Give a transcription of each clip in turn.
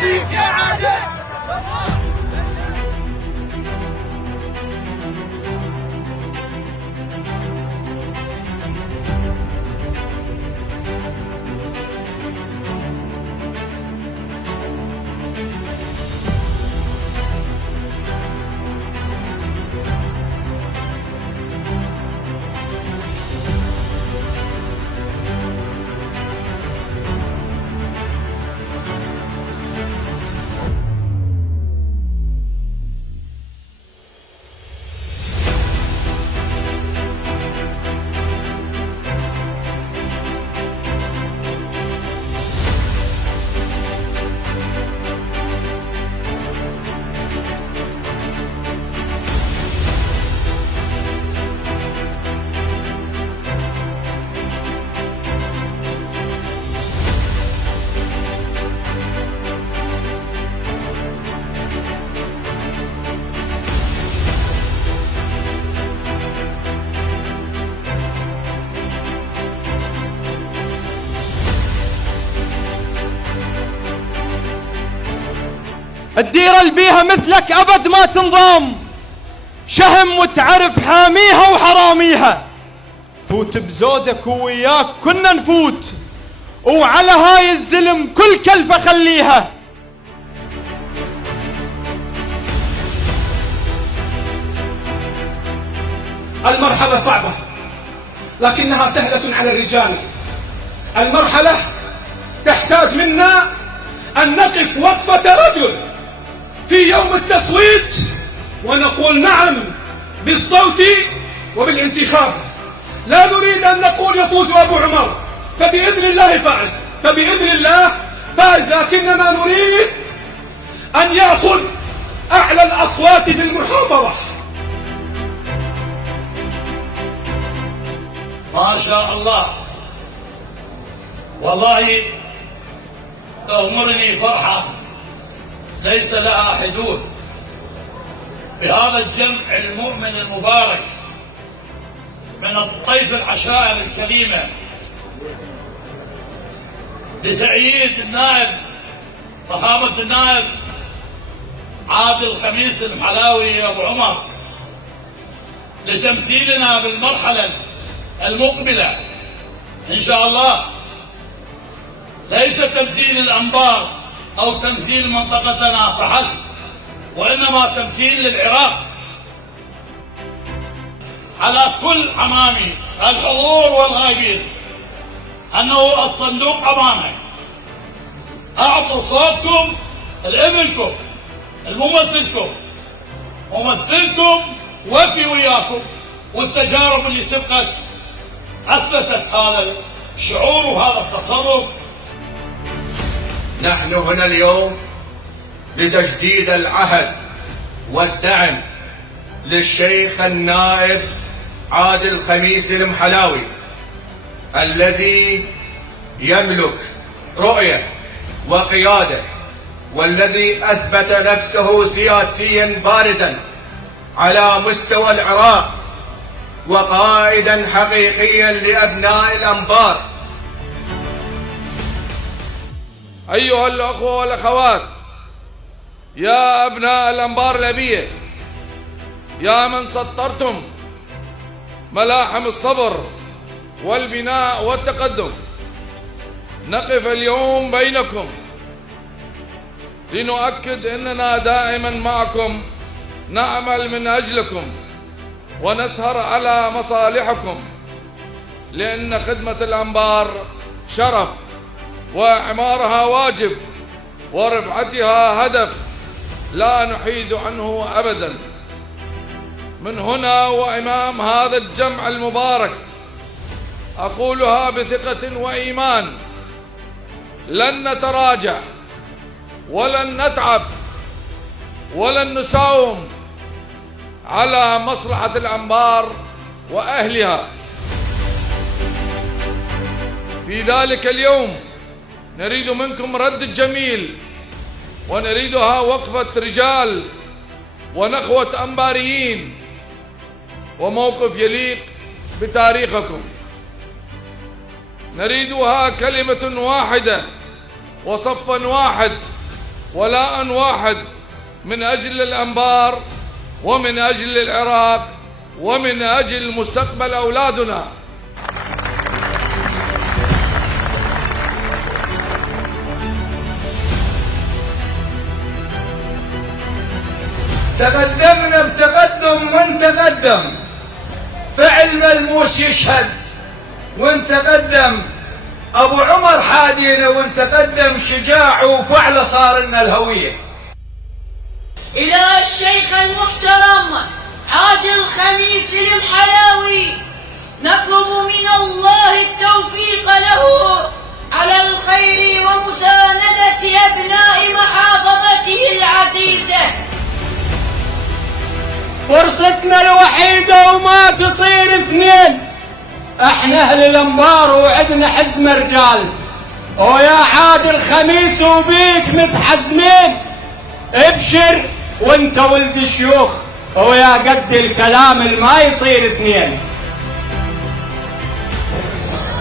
فيك يا عادل. الديرة اللي بيها مثلك أبد ما تنضام، شهم وتعرف حاميها وحراميها. فوت بزودك ووياك كنا نفوت، وعلى هاي الزلم كل كلفة خليها. المرحلة صعبة لكنها سهلة على الرجال. المرحلة تحتاج منا أن نقف وقفة رجل في يوم التصويت ونقول نعم بالصوت وبالانتخاب. لا نريد أن نقول يفوز أبو عمر، فبإذن الله فائز، فبإذن الله فائز، لكننا نريد أن يأخذ أعلى الأصوات في المحافظة. ما شاء الله، والله تغمرني فرحة ليس لها حدود بهذا الجمع المؤمن المبارك من الطيف العشائر الكريمة لتأييد النائب فخامة النائب عادل خميس المحلاوي أبو عمر لتمثيلنا بالمرحلة المقبلة إن شاء الله. ليس تمثيل الأنبار أو تمثيل منطقتنا فحسب، وإنما تمثيل للعراق. على كل عمامي الحضور والغائبين أنه الصندوق أمامك، أعطوا صوتكم لابنكم الممثلكم، ممثلكم وفي وياكم، والتجارب اللي سبقت أثبتت هذا الشعور وهذا التصرف. نحن هنا اليوم لتجديد العهد والدعم للشيخ النائب عادل خميس المحلاوي الذي يملك رؤية وقيادة، والذي أثبت نفسه سياسيا بارزا على مستوى العراق وقائدا حقيقيا لأبناء الأنبار. أيها الأخوة والأخوات، يا أبناء الأنبار الأبية، يا من سطرتم ملاحم الصبر والبناء والتقدم، نقف اليوم بينكم لنؤكد أننا دائما معكم، نعمل من أجلكم ونسهر على مصالحكم، لأن خدمة الأنبار شرف، وإعمارها واجب، ورفعتها هدف لا نحيد عنه أبدا. من هنا وأمام هذا الجمع المبارك أقولها بثقة وإيمان: لن نتراجع ولن نتعب ولن نساوم على مصلحة الأنبار وأهلها. في ذلك اليوم نريد منكم رد الجميل، ونريدها وقفة رجال ونخوة أنباريين، وموقف يليق بتاريخكم. نريدها كلمة واحدة وصفا واحد ولا أن واحد، من أجل الأنبار ومن أجل العراق ومن أجل مستقبل أولادنا. تقدمنا بتقدم وانت قدم، فعل ملموس يشهد وانت قدم، ابو عمر حادينا وانت قدم، شجاع وفعل صار لنا الهويه. إلى الشيخ المحترم عادل خميس المحلاوي نطلب من الله التوفيق له على الخير ومساندة أبناء محافظته العزيزة. فرصتنا الوحيدة وما تصير اثنين، احنا اهل الانبار وعدنا حزم رجال، ويا عادل خميس وبيك متحزمين، ابشر وانت ولد شيوخ، ويا قد الكلام الما يصير اثنين.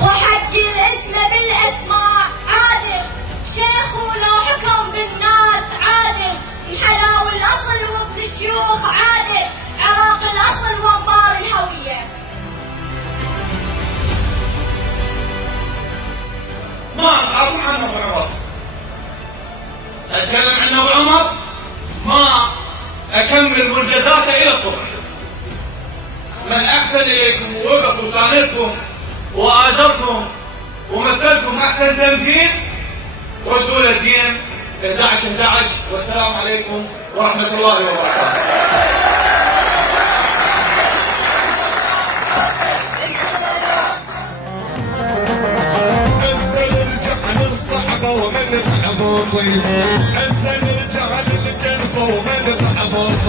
وحق الاسم بالاسماء عادل، شيخ ولو حكم بالناس عادل، الحلاوي الاصل وابن الشيوخ عادل، عراق الاصل وانبار الهويه. ما أتحرم عن أبو عمر، أتكلم عن أبو عمر ما أكمل منجزاته إلى الصبح. من أحسن إليكم ووقف وساندكم وآجركم ومثلكم أحسن تمثيل، ردوا له الدين 11/11. والسلام عليكم ورحمة الله وبركاته. ومن العمود عز الجهل الكنف ومن العمود